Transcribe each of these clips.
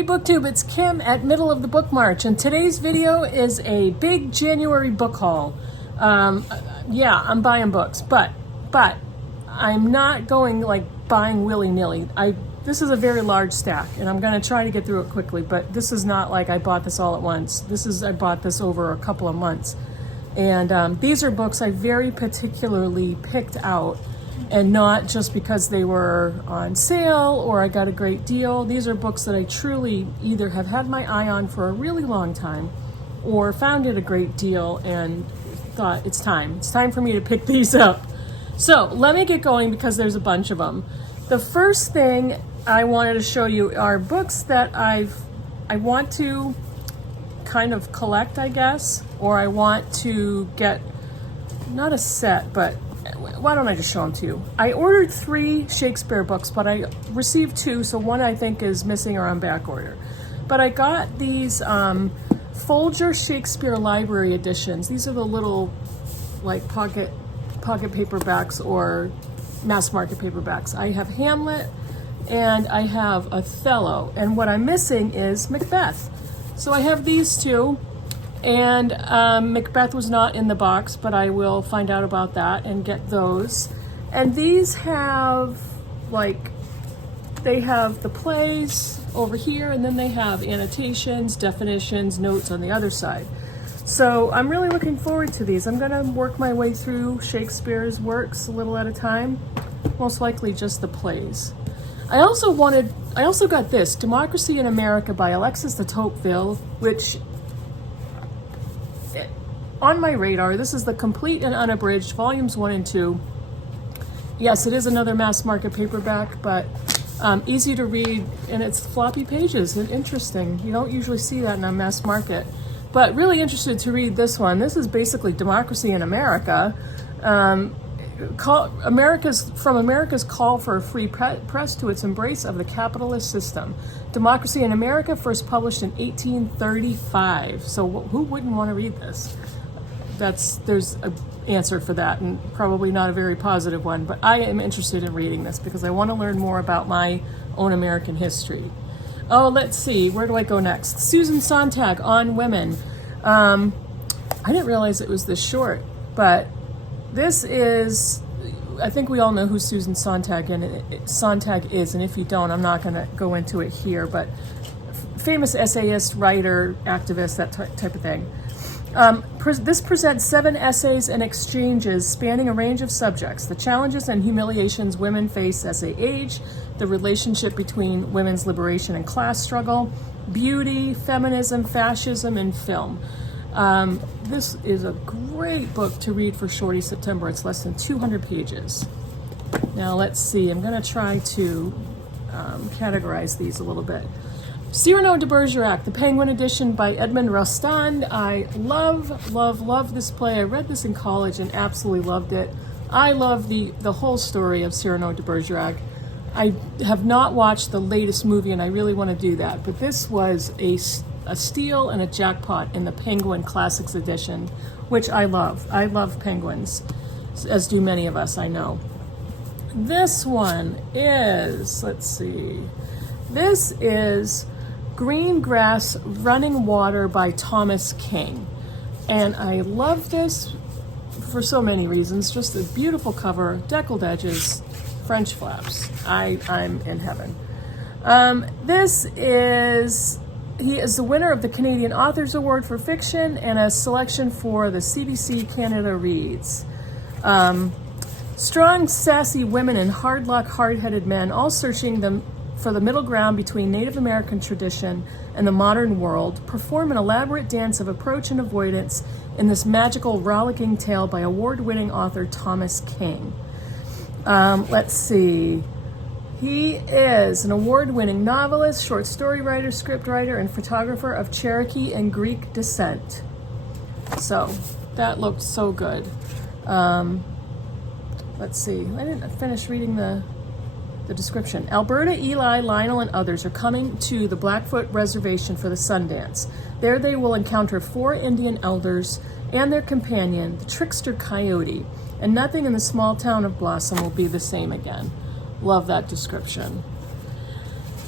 Hey Booktube, it's Kim at Middle of the Bookmarch, and today's video is a big January book haul. Yeah, I'm buying books, but I'm not going like buying willy-nilly. This is a very large stack, and I'm going to try to get through it quickly, but this is not like I bought this all at once. I bought this over a couple of months. And these are books I very particularly picked out, and not just because they were on sale or I got a great deal. These are books that I truly either have had my eye on for a really long time or found it a great deal and thought it's time for me to pick these up. So let me get going because there's a bunch of them. The first thing I wanted to show you are books that I want to kind of collect, I guess, or I want to get, not a set, but why don't I just show them to you? I ordered 3 Shakespeare books, but I received 2, so one I think is missing or on back order. But I got these Folger Shakespeare Library editions. These are the little like pocket paperbacks or mass market paperbacks. I have Hamlet and I have Othello, and what I'm missing is Macbeth. So I have these 2. And Macbeth was not in the box, but I will find out about that and get those. And these have, they have the plays over here, and then they have annotations, definitions, notes on the other side. So I'm really looking forward to these. I'm going to work my way through Shakespeare's works a little at a time, most likely just the plays. I also got this, Democracy in America by Alexis de Tocqueville, which, on my radar, this is the complete and unabridged, volumes 1 and 2. Yes, it is another mass market paperback, but easy to read, and it's floppy pages and interesting. You don't usually see that in a mass market, but really interested to read this one. This is basically Democracy in America. America's call for a free press to its embrace of the capitalist system. Democracy in America, first published in 1835. So who wouldn't want to read this? There's an answer for that, and probably not a very positive one, but I am interested in reading this because I want to learn more about my own American history. Oh, let's see, where do I go next? Susan Sontag, On Women. I didn't realize it was this short, but this is, I think we all know who Susan Sontag is, and if you don't, I'm not going to go into it here, but famous essayist, writer, activist, that type of thing. This presents 7 essays and exchanges spanning a range of subjects: the challenges and humiliations women face as they age, the relationship between women's liberation and class struggle, beauty, feminism, fascism, and film. This is a great book to read for Shorty September. It's less than 200 pages. Now let's see, I'm going to try to categorize these a little bit. Cyrano de Bergerac, the Penguin edition by Edmond Rostand. I love this play. I read this in college and absolutely loved it. I love the whole story of Cyrano de Bergerac. I have not watched the latest movie, and I really want to do that, but this was a steal and a jackpot in the Penguin Classics edition, which I love. I love penguins, as do many of us, I know. This one is, let's see, this is Green Grass, Running Water by Thomas King. And I love this for so many reasons. Just a beautiful cover, deckled edges, French flaps. I'm in heaven. He is the winner of the Canadian Authors Award for Fiction and a selection for the CBC Canada Reads. Strong, sassy women and hard luck, hard-headed men, all searching for the middle ground between Native American tradition and the modern world, perform an elaborate dance of approach and avoidance in this magical, rollicking tale by award-winning author Thomas King. Let's see. He is an award-winning novelist, short story writer, scriptwriter, and photographer of Cherokee and Greek descent. So that looked so good. Let's see. I didn't finish reading the description. Alberta, Eli, Lionel, and others are coming to the Blackfoot Reservation for the Sundance. There they will encounter 4 Indian elders and their companion, the trickster Coyote, and nothing in the small town of Blossom will be the same again. Love that description.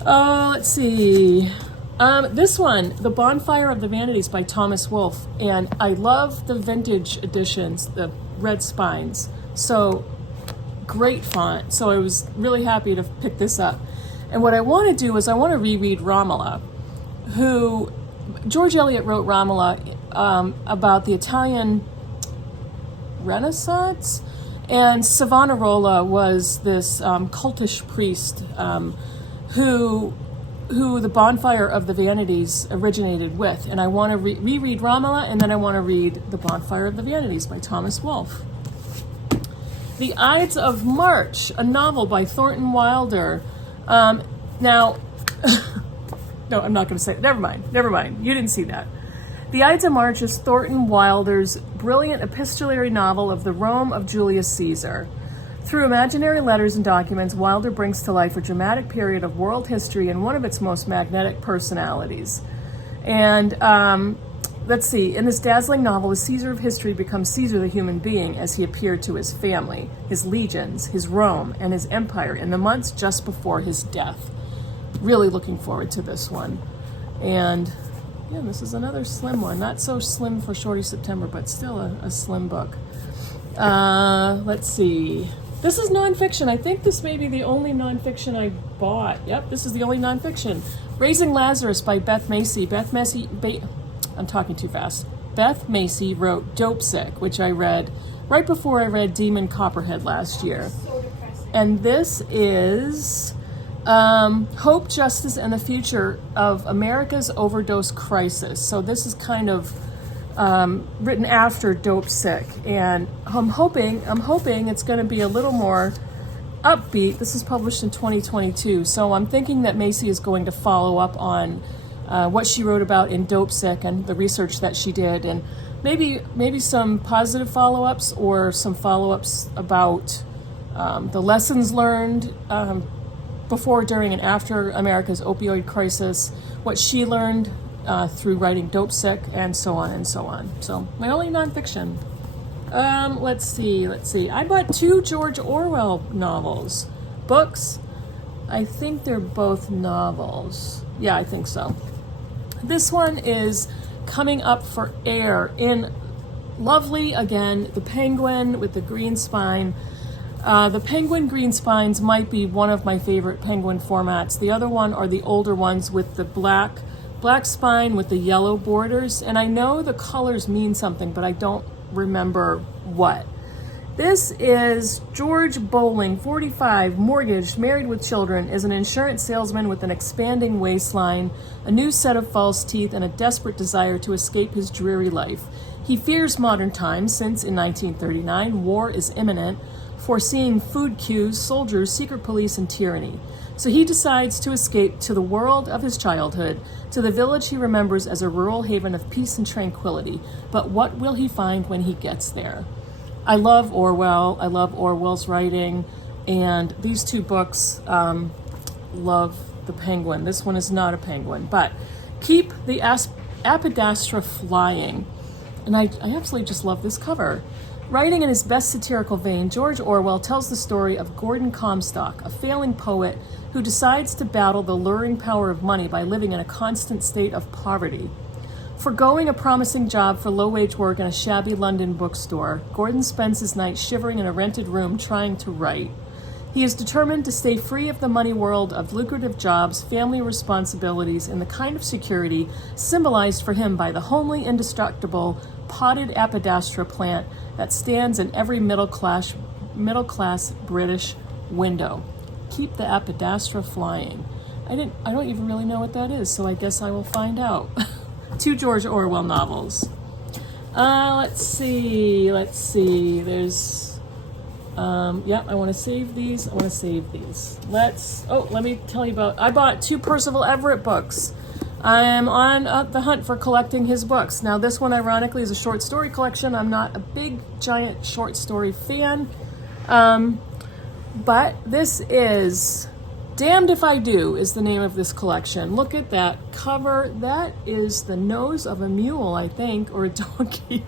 Let's see. This one, The Bonfire of the Vanities by Thomas Wolfe. And I love the vintage editions, the red spines. So great font. So I was really happy to pick this up. And what I want to do is I want to reread Romola, who George Eliot wrote Romola about the Italian Renaissance. And Savonarola was this cultish priest who the Bonfire of the Vanities originated with. And I want to reread Romola, and then I want to read The Bonfire of the Vanities by Thomas Wolfe. The Ides of March, a novel by Thornton Wilder. Now, no, I'm not going to say it. Never mind. You didn't see that. The Ides of March is Thornton Wilder's brilliant epistolary novel of the Rome of Julius Caesar. Through imaginary letters and documents, Wilder brings to life a dramatic period of world history and one of its most magnetic personalities. And let's see, in this dazzling novel, the Caesar of history becomes Caesar the human being as he appeared to his family, his legions, his Rome, and his empire in the months just before his death. Really looking forward to this one. And yeah, this is another slim one. Not so slim for Shorty September, but still a slim book. Let's see. This is nonfiction. I think this may be the only nonfiction I bought. Yep, this is the only nonfiction. Raising Lazarus by Beth Macy. I'm talking too fast. Beth Macy wrote Dope Sick, which I read right before I read Demon Copperhead last year. So depressing. And this is Hope, Justice, and the Future of America's Overdose Crisis. So this is kind of written after Dope Sick, and I'm hoping it's going to be a little more upbeat. This is published in 2022, so I'm thinking that Macy is going to follow up on what she wrote about in Dope Sick and the research that she did, and maybe some positive follow-ups or some follow-ups about the lessons learned before, during, and after America's opioid crisis, what she learned through writing Dope Sick, and so on and so on. So my only nonfiction. Let's see. I bought 2 George Orwell novels. Books. I think they're both novels. Yeah, I think so. This one is coming up for air in lovely, again, the Penguin with the green spine. The Penguin green spines might be one of my favorite Penguin formats. The other one are the older ones with the black spine with the yellow borders, and I know the colors mean something, but I don't remember what. This is George Bowling, 45, mortgaged, married with children, is an insurance salesman with an expanding waistline, a new set of false teeth, and a desperate desire to escape his dreary life. He fears modern times since, in 1939, war is imminent, foreseeing food queues, soldiers, secret police, and tyranny. So he decides to escape to the world of his childhood, to the village he remembers as a rural haven of peace and tranquility. But what will he find when he gets there? I love Orwell. I love Orwell's writing. And these 2 books, love the Penguin. This one is not a penguin, but Keep the Apodastra Flying. And I absolutely just love this cover. Writing in his best satirical vein, George Orwell tells the story of Gordon Comstock, a failing poet who decides to battle the luring power of money by living in a constant state of poverty. Forgoing a promising job for low-wage work in a shabby London bookstore, Gordon spends his night shivering in a rented room trying to write. He is determined to stay free of the money world of lucrative jobs, family responsibilities, and the kind of security symbolized for him by the homely, indestructible, potted apodastra plant that stands in every middle-class British window. Keep the apodastra flying. I don't even really know what that is, so I guess I will find out. 2 George Orwell novels. Let's see. There's, I want to save these. Let me tell you about, I bought 2 Percival Everett books. I am on the hunt for collecting his books. Now, this one, ironically, is a short story collection. I'm not a big, giant short story fan. But this is Damned If I Do is the name of this collection. Look at that cover. That is the nose of a mule, I think, or a donkey.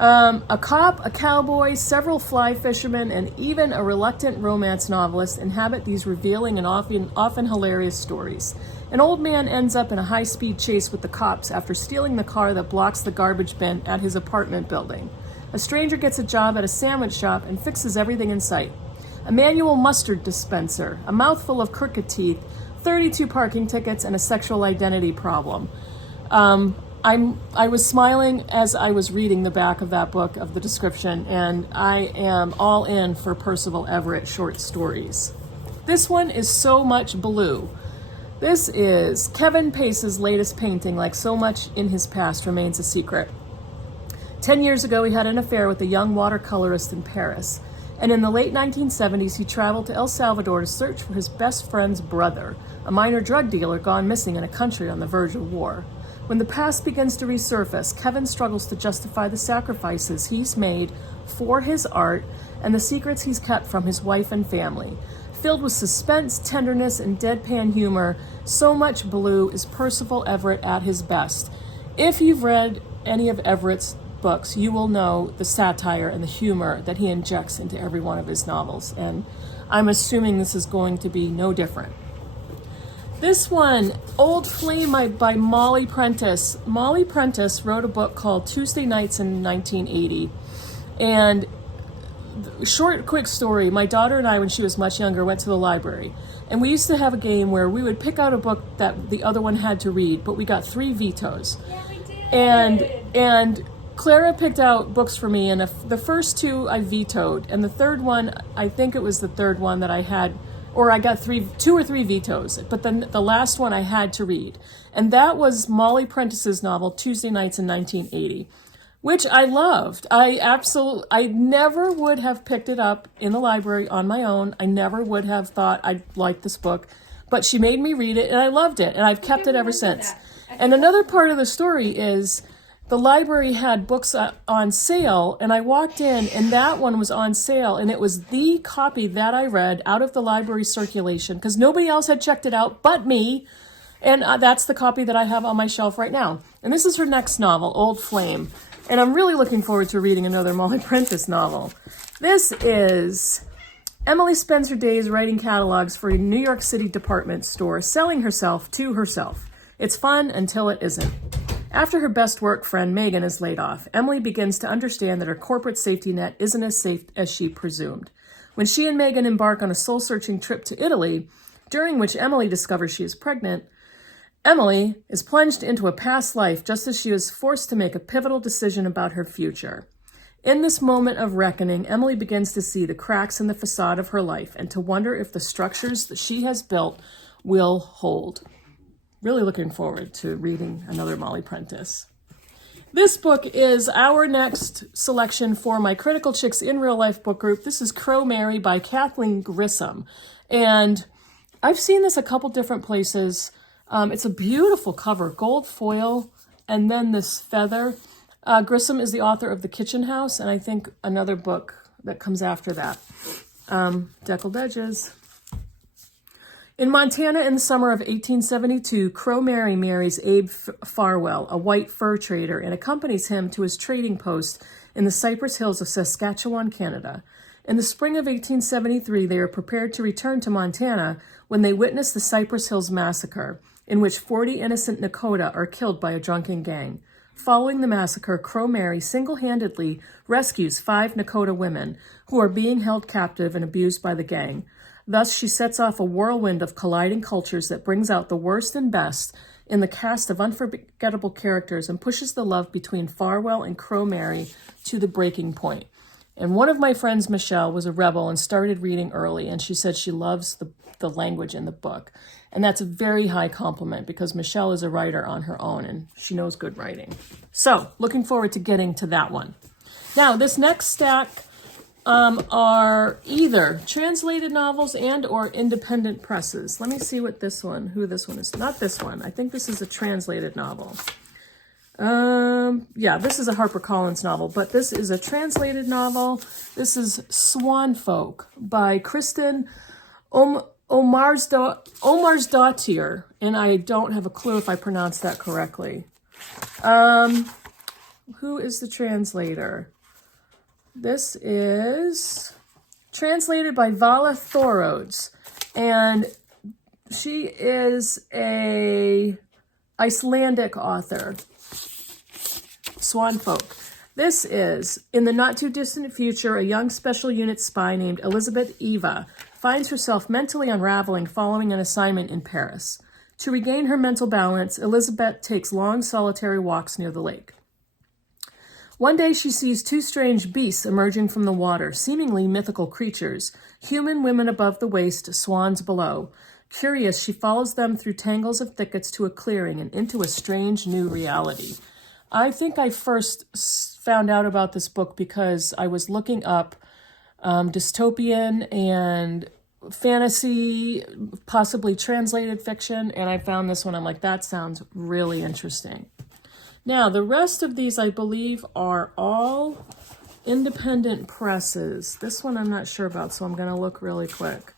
A cop, a cowboy, several fly fishermen, and even a reluctant romance novelist inhabit these revealing and often hilarious stories. An old man ends up in a high-speed chase with the cops after stealing the car that blocks the garbage bin at his apartment building. A stranger gets a job at a sandwich shop and fixes everything in sight. A manual mustard dispenser, a mouthful of crooked teeth, 32 parking tickets, and a sexual identity problem. I was smiling as I was reading the back of that book of the description, and I am all in for Percival Everett short stories. This one is so much blue. This is Kevin Pace's latest painting. Like so much in his past remains a secret. 10 years ago, he had an affair with a young watercolorist in Paris, and in the late 1970s, he traveled to El Salvador to search for his best friend's brother, a minor drug dealer gone missing in a country on the verge of war. When the past begins to resurface, Kevin struggles to justify the sacrifices he's made for his art and the secrets he's kept from his wife and family. Filled with suspense, tenderness, and deadpan humor, So Much Blue is Percival Everett at his best. If you've read any of Everett's books, you will know the satire and the humor that he injects into every one of his novels, and I'm assuming this is going to be no different. This one, Old Flame by Molly Prentice. Molly Prentice wrote a book called Tuesday Nights in 1980. And short, quick story, my daughter and I, when she was much younger, went to the library. And we used to have a game where we would pick out a book that the other one had to read, but we got 3 vetoes. Yeah, we did. And Clara picked out books for me, and the first 2 I vetoed. And the third one, I think it was the third one that I had, or I got 2 or 3 vetoes, but then the last one I had to read. And that was Molly Prentice's novel, Tuesday Nights in 1980, which I loved. I never would have picked it up in the library on my own. I never would have thought I'd like this book, but she made me read it and I loved it, and I've kept it ever since. And another part of the story is the library had books on sale, and I walked in, and that one was on sale, and it was the copy that I read out of the library circulation, because nobody else had checked it out but me, and that's the copy that I have on my shelf right now. And this is her next novel, Old Flame, and I'm really looking forward to reading another Molly Prentice novel. This is Emily spends her days writing catalogs for a New York City department store, selling herself to herself. It's fun until it isn't. After her best work friend Megan is laid off, Emily begins to understand that her corporate safety net isn't as safe as she presumed. When she and Megan embark on a soul-searching trip to Italy, during which Emily discovers she is pregnant, Emily is plunged into a past life just as she is forced to make a pivotal decision about her future. In this moment of reckoning, Emily begins to see the cracks in the facade of her life and to wonder if the structures that she has built will hold. Really looking forward to reading another Molly Prentice. This book is our next selection for my Critical Chicks in Real Life book group. This is Crow Mary by Kathleen Grissom. And I've seen this a couple different places. It's a beautiful cover, gold foil, and then this feather. Grissom is the author of The Kitchen House, and I think another book that comes after that. Deckled edges. In Montana in the summer of 1872, Crow Mary marries Abe Farwell, a white fur trader, and accompanies him to his trading post in the Cypress Hills of Saskatchewan, Canada. In the spring of 1873, they are prepared to return to Montana when they witness the Cypress Hills Massacre, in which 40 innocent Nakota are killed by a drunken gang. Following the massacre, Crow Mary single-handedly rescues 5 Nakota women who are being held captive and abused by the gang. Thus, she sets off a whirlwind of colliding cultures that brings out the worst and best in the cast of unforgettable characters and pushes the love between Farwell and Crow Mary to the breaking point. And one of my friends, Michelle, was a rebel and started reading early, and she said she loves the language in the book. And that's a very high compliment because Michelle is a writer on her own and she knows good writing. So, looking forward to getting to that one. Now, this next stack are either translated novels and or independent presses. Let me see who this one is. Not this one. I think this is a translated novel. Yeah, this is a HarperCollins novel, but this is a translated novel. This is Swanfolk by Kristen Omarsdottir, and I don't have a clue if I pronounced that correctly. Who is the translator? This is translated by Vala Thorods, and she is a Icelandic author. Swanfolk. This is, in the not-too-distant future, a young special unit spy named Elizabeth Eva finds herself mentally unraveling following an assignment in Paris. To regain her mental balance, Elizabeth takes long, solitary walks near the lake. One day she sees two strange beasts emerging from the water, seemingly mythical creatures, human women above the waist, swans below. Curious, she follows them through tangles of thickets to a clearing and into a strange new reality. I think I first found out about this book because I was looking up dystopian and fantasy, possibly translated fiction, and I found this one. I'm like, that sounds really interesting. Now, the rest of these, I believe, are all independent presses. This one I'm not sure about, so I'm going to look really quick.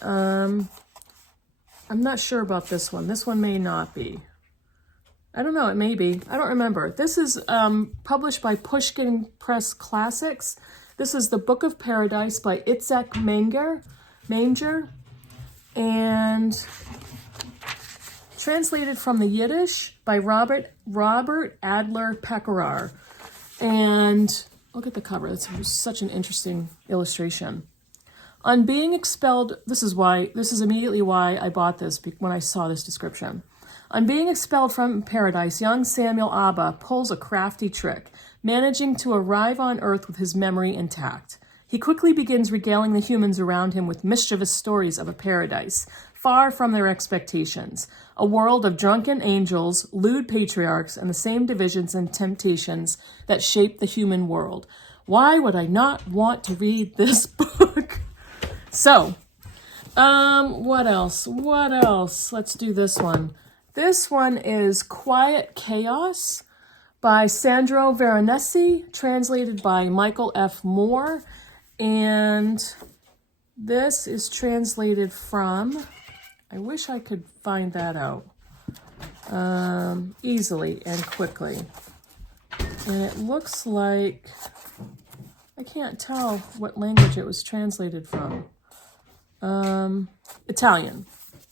I'm not sure about this one. This one may not be. I don't know, it may be. I don't remember. This is published by Pushkin Press Classics. This is The Book of Paradise by Itzhak Manger, and translated from the Yiddish by Robert Adler Pekarar. And look at the cover. It's such an interesting illustration. On being expelled, this is immediately why I bought this when I saw this description. On being expelled from paradise, young Samuel Abba pulls a crafty trick, managing to arrive on Earth with his memory intact. He quickly begins regaling the humans around him with mischievous stories of a paradise, far from their expectations, a world of drunken angels, lewd patriarchs, and the same divisions and temptations that shape the human world. Why would I not want to read this book? So, what else? Let's do this one. This one is Quiet Chaos by Sandro Veronesi, translated by Michael F. Moore. And this is translated from, I wish I could find that out easily and quickly. And it looks like, I can't tell what language it was translated from. Italian.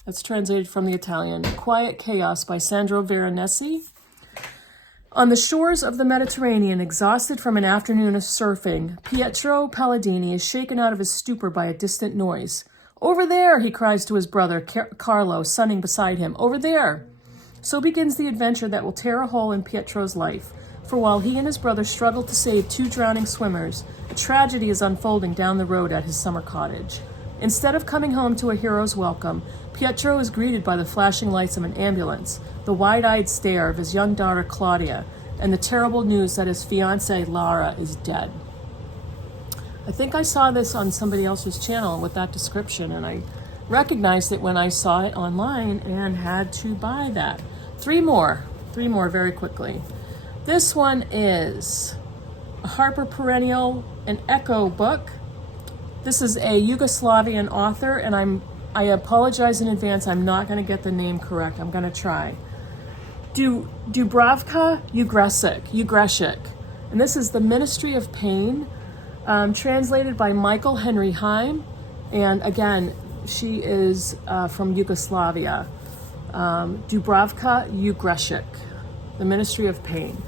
That's translated from the Italian. Quiet Chaos by Sandro Veronesi. On the shores of the Mediterranean, exhausted from an afternoon of surfing, Pietro Palladini is shaken out of his stupor by a distant noise. "Over there," he cries to his brother, Carlo, sunning beside him. "Over there." So begins the adventure that will tear a hole in Pietro's life. For while he and his brother struggle to save two drowning swimmers, a tragedy is unfolding down the road at his summer cottage. Instead of coming home to a hero's welcome, Pietro is greeted by the flashing lights of an ambulance, the wide-eyed stare of his young daughter Claudia, and the terrible news that his fiancée Lara is dead. I think I saw this on somebody else's channel with that description, and I recognized it when I saw it online and had to buy that. Three more very quickly. This one is a Harper Perennial, an Echo book. This is a Yugoslavian author, and I apologize in advance. I'm not going to get the name correct. I'm going to try. Dubravka Ugresic. And this is The Ministry of Pain, translated by Michael Henry Heim. And again, she is from Yugoslavia. Dubravka Ugresic, The Ministry of Pain.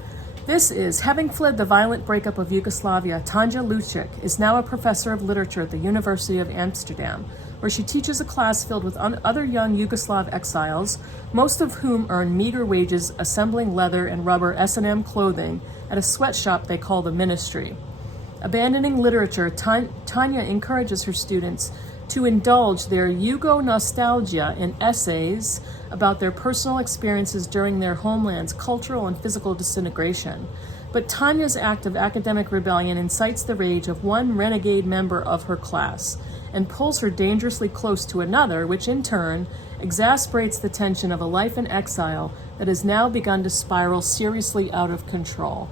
This is, having fled the violent breakup of Yugoslavia, Tanja Lucic is now a professor of literature at the University of Amsterdam, where she teaches a class filled with other young Yugoslav exiles, most of whom earn meager wages assembling leather and rubber S&M clothing at a sweatshop they call the Ministry. Abandoning literature, Tanya encourages her students to indulge their Yugo nostalgia in essays about their personal experiences during their homeland's cultural and physical disintegration. But Tanya's act of academic rebellion incites the rage of one renegade member of her class and pulls her dangerously close to another, which in turn exasperates the tension of a life in exile that has now begun to spiral seriously out of control.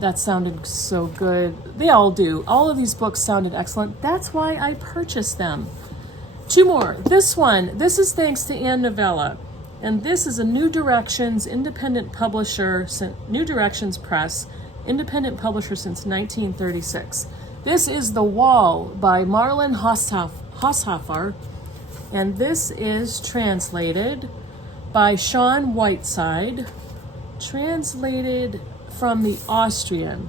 That sounded so good. They all do. All of these books sounded excellent. That's why I purchased them. Two more. This one, this is thanks to Ann Novella. And this is a New Directions independent publisher, New Directions Press, independent publisher since 1936. This is The Wall by Marlon Haushofer, and this is translated by Sean Whiteside, translated from the Austrian.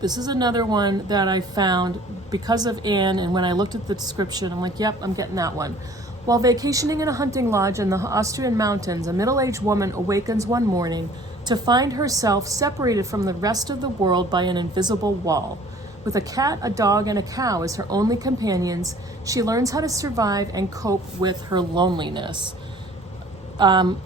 This is another one that I found because of Anne, and when I looked at the description, I'm like, yep, I'm getting that one. While vacationing in a hunting lodge in the Austrian mountains, a middle-aged woman awakens one morning to find herself separated from the rest of the world by an invisible wall. With a cat, a dog, and a cow as her only companions, she learns how to survive and cope with her loneliness. Anne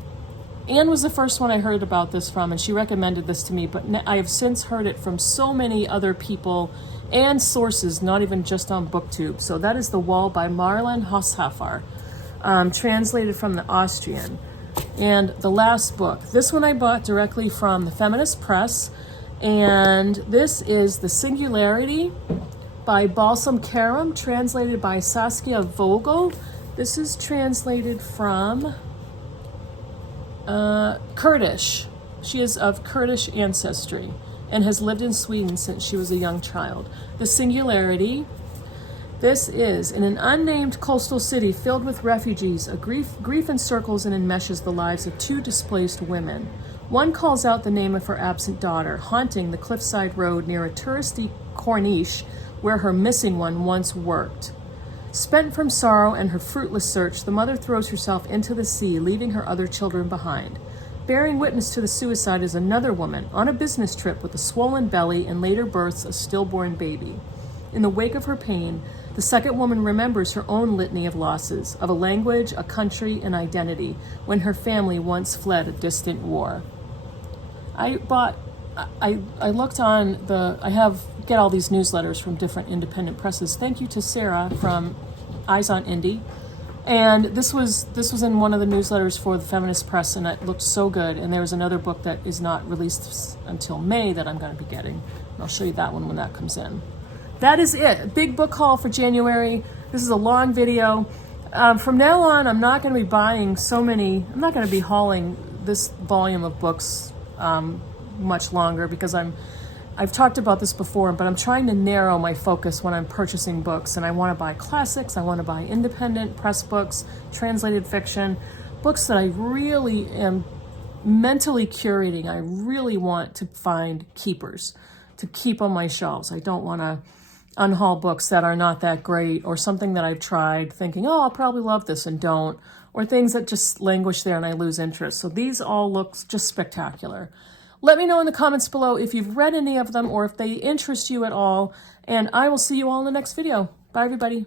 was the first one I heard about this from, and she recommended this to me, but I have since heard it from so many other people and sources, not even just on BookTube. So that is The Wall by Marlon Haushofer, translated from the Austrian. And the last book, this one I bought directly from the Feminist Press, and this is The Singularity by Balsam Karam, translated by Saskia Vogel. This is translated from Kurdish. She is of Kurdish ancestry and has lived in Sweden since she was a young child. The Singularity. This is in an unnamed coastal city filled with refugees. A grief encircles and enmeshes the lives of two displaced women. One calls out the name of her absent daughter, haunting the cliffside road near a touristy corniche where her missing one once worked. Spent from sorrow and her fruitless search, the mother throws herself into the sea, leaving her other children behind. Bearing witness to the suicide is another woman on a business trip with a swollen belly and later births a stillborn baby. In the wake of her pain, the second woman remembers her own litany of losses, of a language, a country, an identity, when her family once fled a distant war. I looked on get all these newsletters from different independent presses. Thank you to Sarah from Eyes on Indie. And this was in one of the newsletters for the Feminist Press, and it looked so good. And there's another book that is not released until May that I'm going to be getting. And I'll show you that one when that comes in. That is it. Big book haul for January. This is a long video. From now on, I'm not going to be buying I'm not going to be hauling this volume of books much longer because I've talked about this before, but I'm trying to narrow my focus when I'm purchasing books, and I want to buy classics, I want to buy independent press books, translated fiction, books that I really am mentally curating. I really want to find keepers to keep on my shelves. I don't want to unhaul books that are not that great, or something that I've tried thinking, oh, I'll probably love this and don't, or things that just languish there and I lose interest. So these all look just spectacular. Let me know in the comments below if you've read any of them or if they interest you at all, and I will see you all in the next video. Bye, everybody.